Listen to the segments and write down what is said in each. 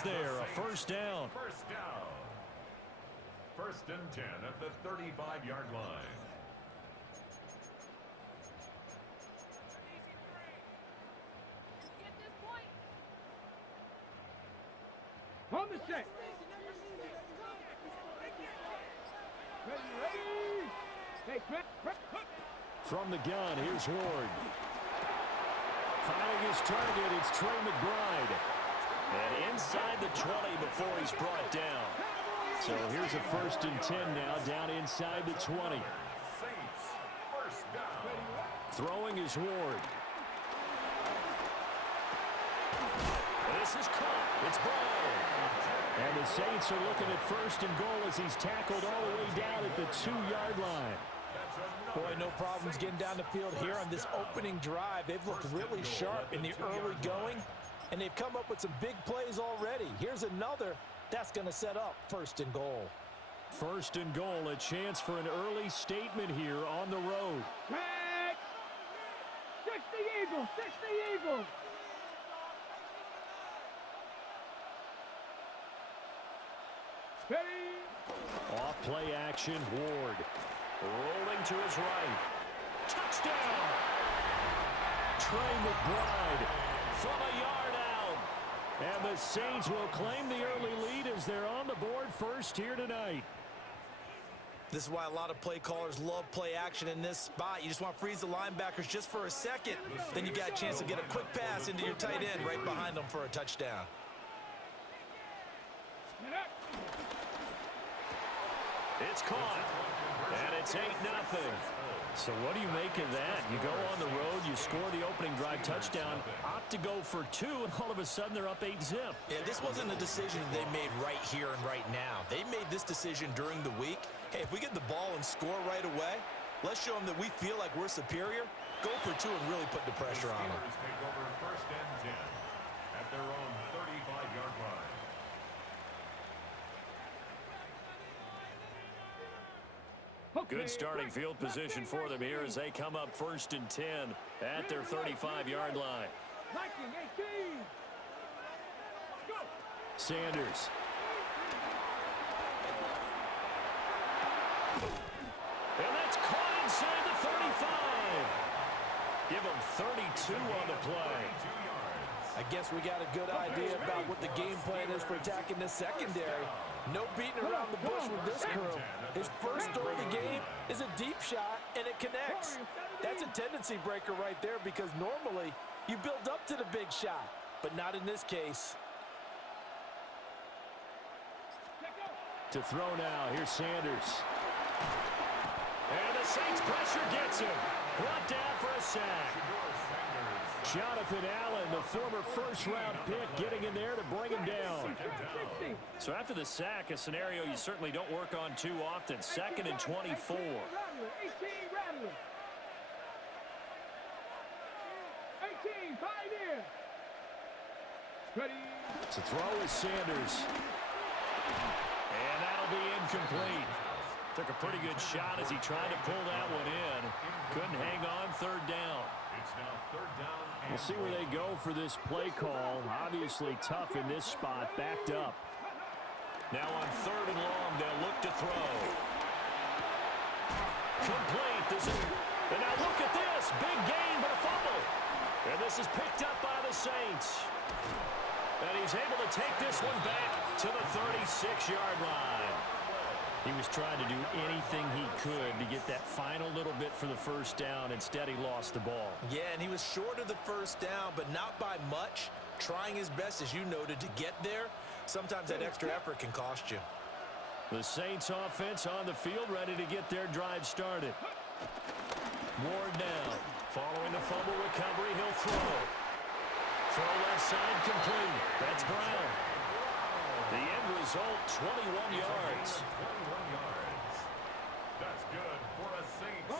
is there, a first down. First down. 1st and 10 at the 35-yard line. On the set. Ready. Hey, from the gun, here's Ward. Finding his target, it's Trey McBride. And inside the 20 before he's brought down. So here's a 1st and 10 now, down inside the 20. Saints, first down. Throwing is Ward. This is caught. It's Brown. And the Saints are looking at 1st and goal as he's tackled all the way down at the 2-yard line. Boy, no problems getting down the field here on this opening drive. They've looked really sharp in the early going, and they've come up with some big plays already. Here's another that's going to set up 1st and goal. 1st and goal, a chance for an early statement here on the road. Back. 60 Eagles, 60 Eagles. Ready. Off play action, Ward. Rolling to his right. Touchdown! Trey McBride from a yard out. And the Saints will claim the early lead as they're on the board first here tonight. This is why a lot of play callers love play action in this spot. You just want to freeze the linebackers just for a second. Then you got a chance to get a quick pass into your tight end right behind them for a touchdown. It's caught, and it's 8-0. So what do you make of that? You go on the road, you score the opening drive touchdown, opt to go for 2, and all of a sudden they're up 8-zip. Yeah, this wasn't a decision they made right here and right now. They made this decision during the week. Hey, if we get the ball and score right away, let's show them that we feel like we're superior. Go for 2 and really put the pressure on them. Take over 1st and 10 at their own 35-yard line. Good starting field position for them here as they come up 1st and 10 at their 35-yard line. Sanders. And that's caught inside the 35. Give them 32 on the play. I guess we got a good idea about what the game plan is for attacking this secondary. No beating around the bush with this crew. His first throw of the game is a deep shot, and it connects. That's a tendency breaker right there because normally you build up to the big shot, but not in this case. To throw now, here's Sanders. And the Saints pressure gets him. Brought down for a sack. Jonathan Allen, the former first-round pick, getting in there to bring him down. So after the sack, a scenario you certainly don't work on too often. 2nd and 24. To throw is Sanders. And that'll be incomplete. Took a pretty good shot as he tried to pull that one in. Couldn't hang on, 3rd down. It's now 3rd down. We'll see where they go for this play call. Obviously tough in this spot, backed up. Now on 3rd and long, they'll look to throw. Complete. And now look at this. Big gain, but a fumble. And this is picked up by the Saints. And he's able to take this one back to the 36-yard line. He was trying to do anything he could to get that final little bit for the first down. Instead, he lost the ball. Yeah, and he was short of the first down, but not by much. Trying his best, as you noted, to get there. Sometimes that extra effort can cost you. The Saints offense on the field, ready to get their drive started. Ward down. Following the fumble recovery, he'll throw. Throw left side complete. That's Brown. The end result, 21 yards. 21 yards. That's good for a Saints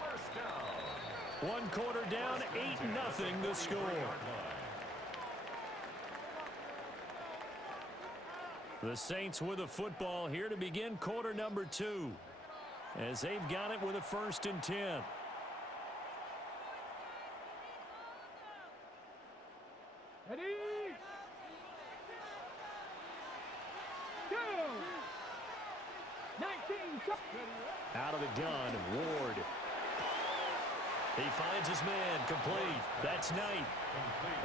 first down. One quarter down, 8-0 the score. The Saints with the football here to begin quarter number 2. As they've got it with a 1st and 10. Ready? Out of the gun, Ward. He finds his man, complete. That's Knight.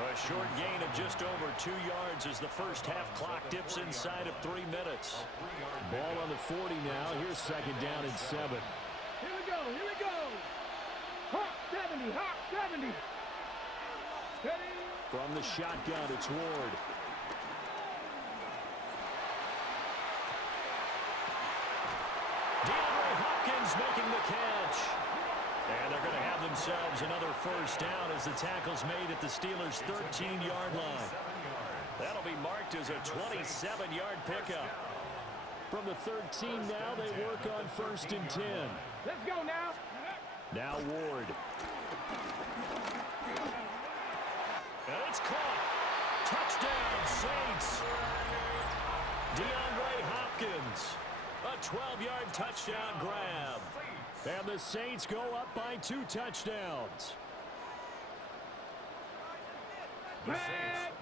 A short gain of just over 2 yards as the first half clock dips inside of 3 minutes. Ball on the 40 now. Here's second down and 7. Here we go, here we go. Hawk 70, Hawk 70. Steady. From the shotgun, it's Ward. DeAndre Hopkins making the catch. And they're going to have themselves another first down as the tackle's made at the Steelers' 13-yard line. That'll be marked as a 27-yard pickup. From the 13 now, they work on first and 10. Let's go now. Now Ward. And it's caught. Touchdown, Saints. DeAndre Hopkins. A 12-yard touchdown grab. And the Saints go up by 2 touchdowns. Back.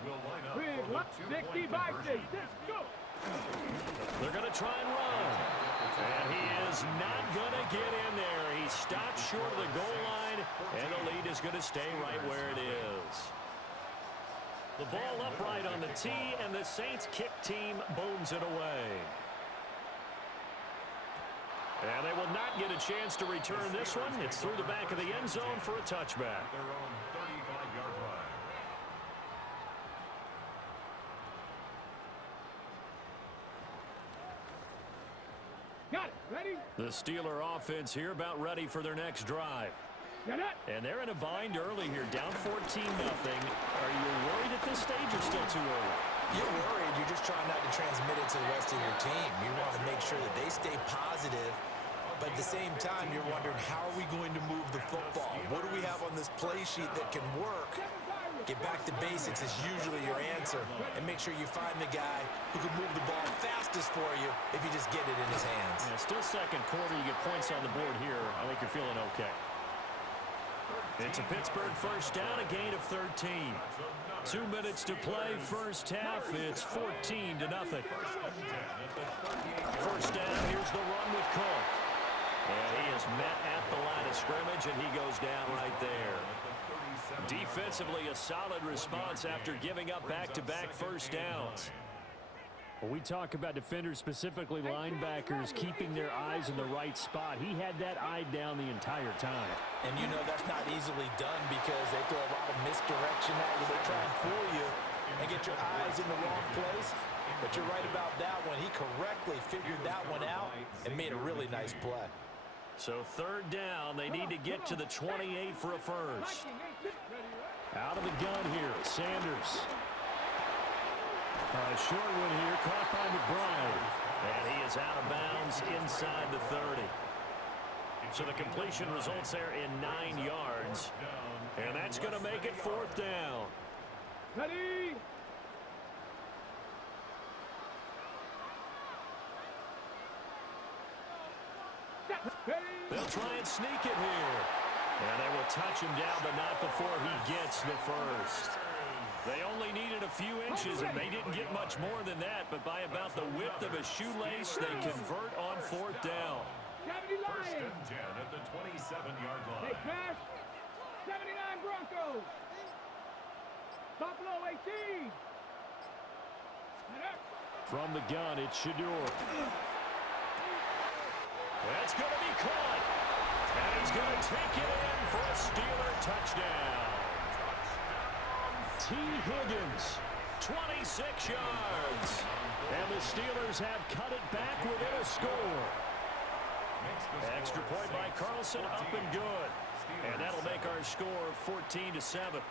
Big, 60 by 6. Let's go. They're going to try and run. And he is not going to get in there. He stops short of the goal line, and the lead is going to stay right where it is. The ball upright on the tee, and the Saints kick team booms it away. And they will not get a chance to return this one. It's through the back of the end zone for a touchback. Their own 35-yard line. Got it. Ready? The Steeler offense here about ready for their next drive. Get it. And they're in a bind early here, down 14-0. Are you worried at this stage or still too early? You're worried. You're just trying not to transmit it to the rest of your team. You want to make sure that they stay positive. But at the same time, you're wondering, how are we going to move the football? What do we have on this play sheet that can work? Get back to basics is usually your answer. And make sure you find the guy who can move the ball fastest for you if you just get it in his hands. Yeah, still second quarter. You get points on the board here. I think you're feeling okay. It's a Pittsburgh first down, a gain of 13. 2 minutes to play, first half. It's 14-0. First down, here's the run with Cook. And he is met at the line of scrimmage, and he goes down right there. Defensively, a solid response after giving up back-to-back first downs. When we talk about defenders, specifically linebackers, keeping their eyes in the right spot, he had that eye down the entire time. And you know that's not easily done because they throw a lot of misdirection at you. They try and fool you and get your eyes in the wrong place. But you're right about that one. He correctly figured that one out and made a really nice play. So third down, they need to get to the 28 for a first. Out of the gun here, Sanders. A short one here, caught by McBride. And he is out of bounds inside the 30. So the completion results there in 9 yards. And that's going to make it fourth down. Ready? They'll try and sneak it here. And they will touch him down, but not before he gets the first. They only needed a few inches, and they didn't get much more than that. But by about the width of a shoelace, they convert on fourth down. First and 10 at the 27-yard line. Hey, pass. 79 Broncos. Buffalo 18. From the gun, it's Shador. That's going to be caught. And he's going to take it in for a Steeler touchdown. T. Higgins. 26 yards. And the Steelers have cut it back within a score. Extra point by Carlson, up and good. And that'll make our score 14-7.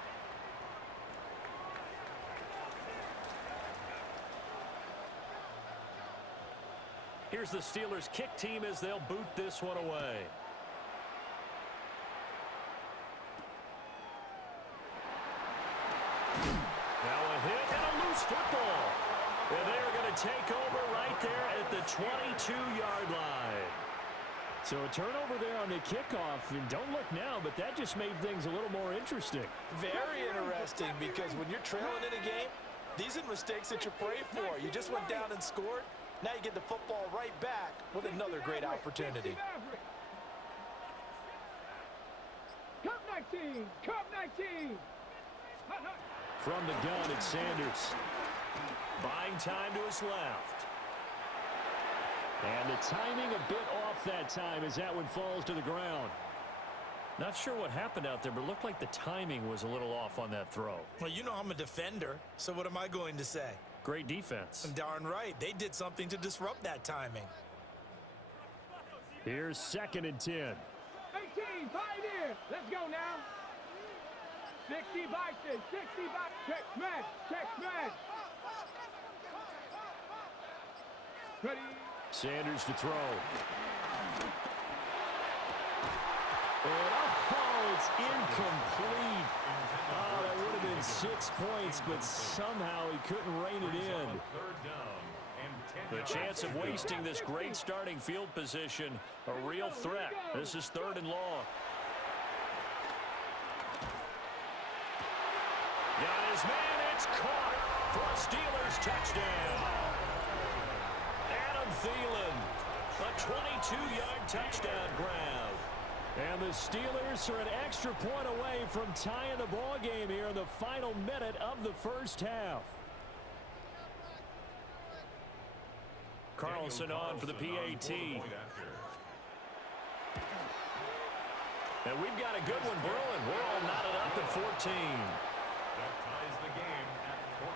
Here's the Steelers kick team as they'll boot this one away. Now a hit and a loose football. And they're going to take over right there at the 22-yard line. So a turnover there on the kickoff, and don't look now, but that just made things a little more interesting. Very interesting, because when you're trailing in a game, these are mistakes that you pray for. You just went down and scored. Now you get the football right back with another great opportunity. Cup 19! Cup 19! From the gun, it's Sanders. Buying time to his left. And the timing a bit off that time as that one falls to the ground. Not sure what happened out there, but it looked like the timing was a little off on that throw. Well, you know I'm a defender, so what am I going to say? Great defense. Darn right. They did something to disrupt that timing. Here's 2nd and 10. 18, pioneer. Let's go now. 60 Bison, 60 Bison. Check smash, check smash. Ready. Sanders to throw. It's incomplete. Oh, that would have been 6 points, but somehow he couldn't rein it in. The chance of wasting this great starting field position, a real threat. This is 3rd and long. Got his man, it's caught for a Steelers touchdown. Adam Thielen, a 22-yard touchdown grab. And the Steelers are an extra point away from tying the ball game here in the final minute of the first half. Carlson on for the PAT. And we've got a good one brewing. We're all knotted up at 14. That ties the game at 14.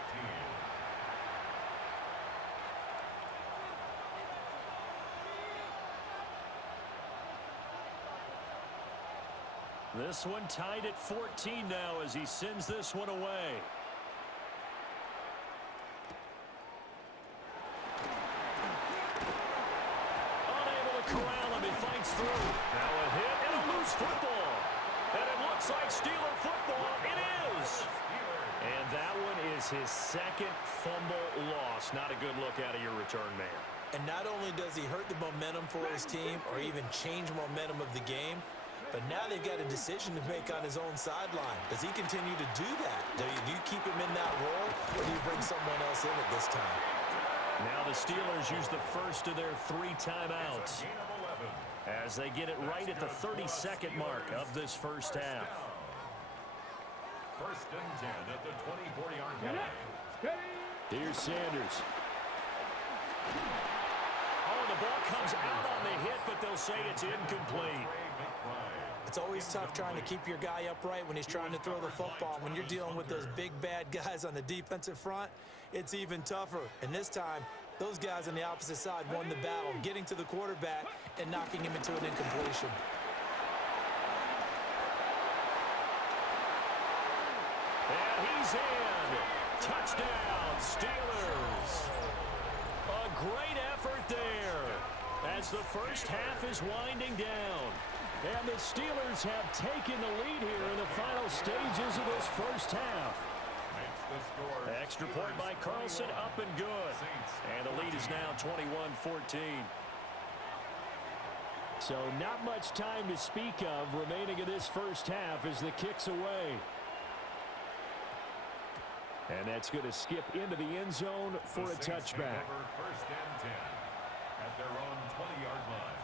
This one tied at 14 now as he sends this one away. Unable to corral him. He fights through. Now a hit and a loose football. And it looks like Steeler football. It is. And that one is his 2nd fumble loss. Not a good look out of your return man. And not only does he hurt the momentum for his team or even change momentum of the game, but now they've got a decision to make on his own sideline. Does he continue to do that? Do you keep him in that role, or do you bring someone else in at this time? Now the Steelers use the first of their 3 timeouts as they get it right at the 32nd mark of this first half. 1st and 10 at the 24-yard line. Here's Sanders. Oh, the ball comes out on the hit, but they'll say it's incomplete. It's always tough trying to keep your guy upright when he's trying to throw the football. When you're dealing with those big, bad guys on the defensive front, it's even tougher. And this time, those guys on the opposite side won the battle, getting to the quarterback and knocking him into an incompletion. And he's in. Touchdown, Steelers. A great effort there as the first half is winding down. And the Steelers have taken the lead here in the final stages of this first half. Extra point by Carlson, up and good. And the lead is now 21-14. So not much time to speak of remaining in this first half as the kick's away. And that's going to skip into the end zone for a touchback. 1st and 10 at their own 20-yard line.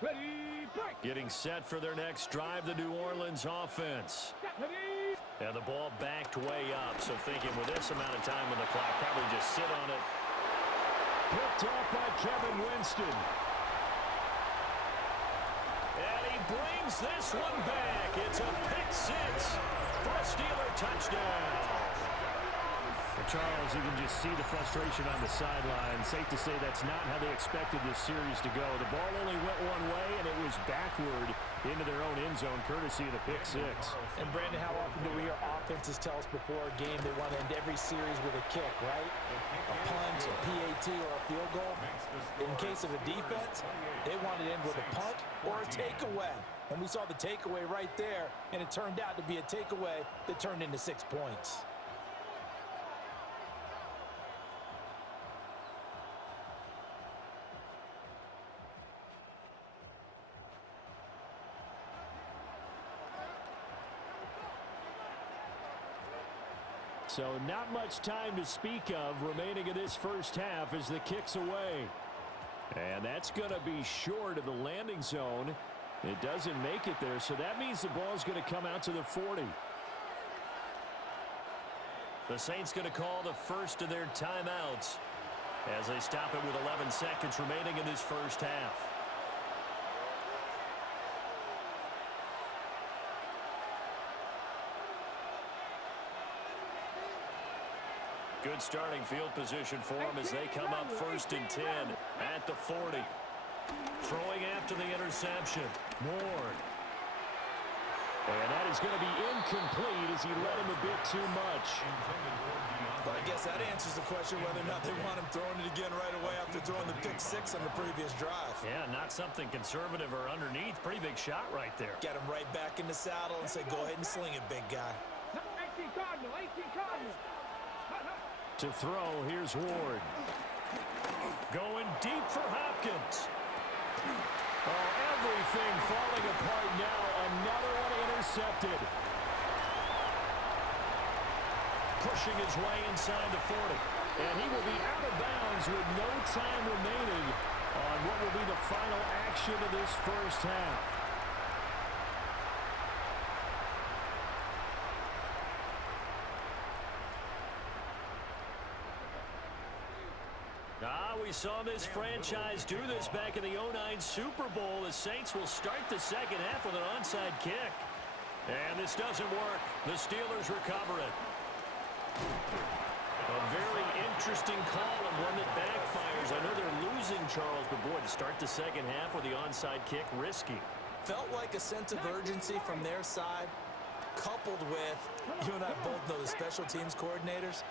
Ready, break. Getting set for their next drive, the New Orleans offense. Ready. And the ball backed way up, so thinking with this amount of time on the clock, probably just sit on it. Picked up by Kevin Winston. And he brings this one back. It's a pick 6 for a Steeler touchdown. Charles, you can just see the frustration on the sideline. Safe to say that's not how they expected this series to go. The ball only went one way, and it was backward into their own end zone, courtesy of the pick 6. And, Brandon, how often do we hear offenses tell us before a game they want to end every series with a kick, right? A punt, a PAT, or a field goal. In case of a defense, they want to end with a punt or a takeaway. And we saw the takeaway right there, and it turned out to be a takeaway that turned into 6 points. So not much time to speak of remaining in this first half as the kick's away. And that's going to be short of the landing zone. It doesn't make it there, so that means the ball's going to come out to the 40. The Saints going to call the first of their timeouts as they stop it with 11 seconds remaining in this first half. Good starting field position for them as they come up 1st and 10 at the 40. Throwing after the interception. Moore. And that is going to be incomplete as he led him a bit too much. But I guess that answers the question whether or not they want him throwing it again right away after throwing the pick 6 on the previous drive. Yeah, not something conservative or underneath. Pretty big shot right there. Get him right back in the saddle and say, go ahead and sling it, big guy. 18 Cardinal, 18 Cardinal. To throw, here's Ward. Going deep for Hopkins. Oh, everything falling apart now. Another one intercepted. Pushing his way inside the 40. And he will be out of bounds with no time remaining on what will be the final action of this first half. We saw this franchise do this back in the 09 Super Bowl. The Saints will start the second half with an onside kick. And this doesn't work. The Steelers recover it. A very interesting call and one that backfires. I know they're losing, Charles, but boy, to start the second half with the onside kick, risky. Felt like a sense of urgency from their side, coupled with, you and I both know the special teams coordinators,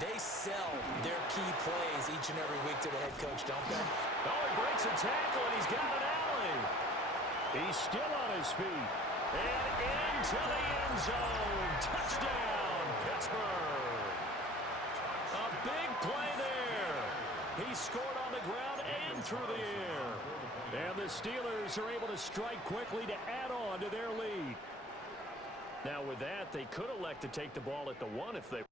they sell their key plays each and every week to the head coach, don't they? Oh, he breaks a tackle, and he's got an alley. He's still on his feet. And into the end zone. Touchdown, Pittsburgh. A big play there. He scored on the ground and through the air. And the Steelers are able to strike quickly to add on to their lead. Now, with that, they could elect to take the ball at the 1 if they...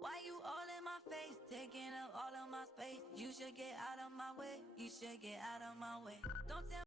Why you all in my face, taking up all of my space? You should get out of my way. You should get out of my way. Don't tell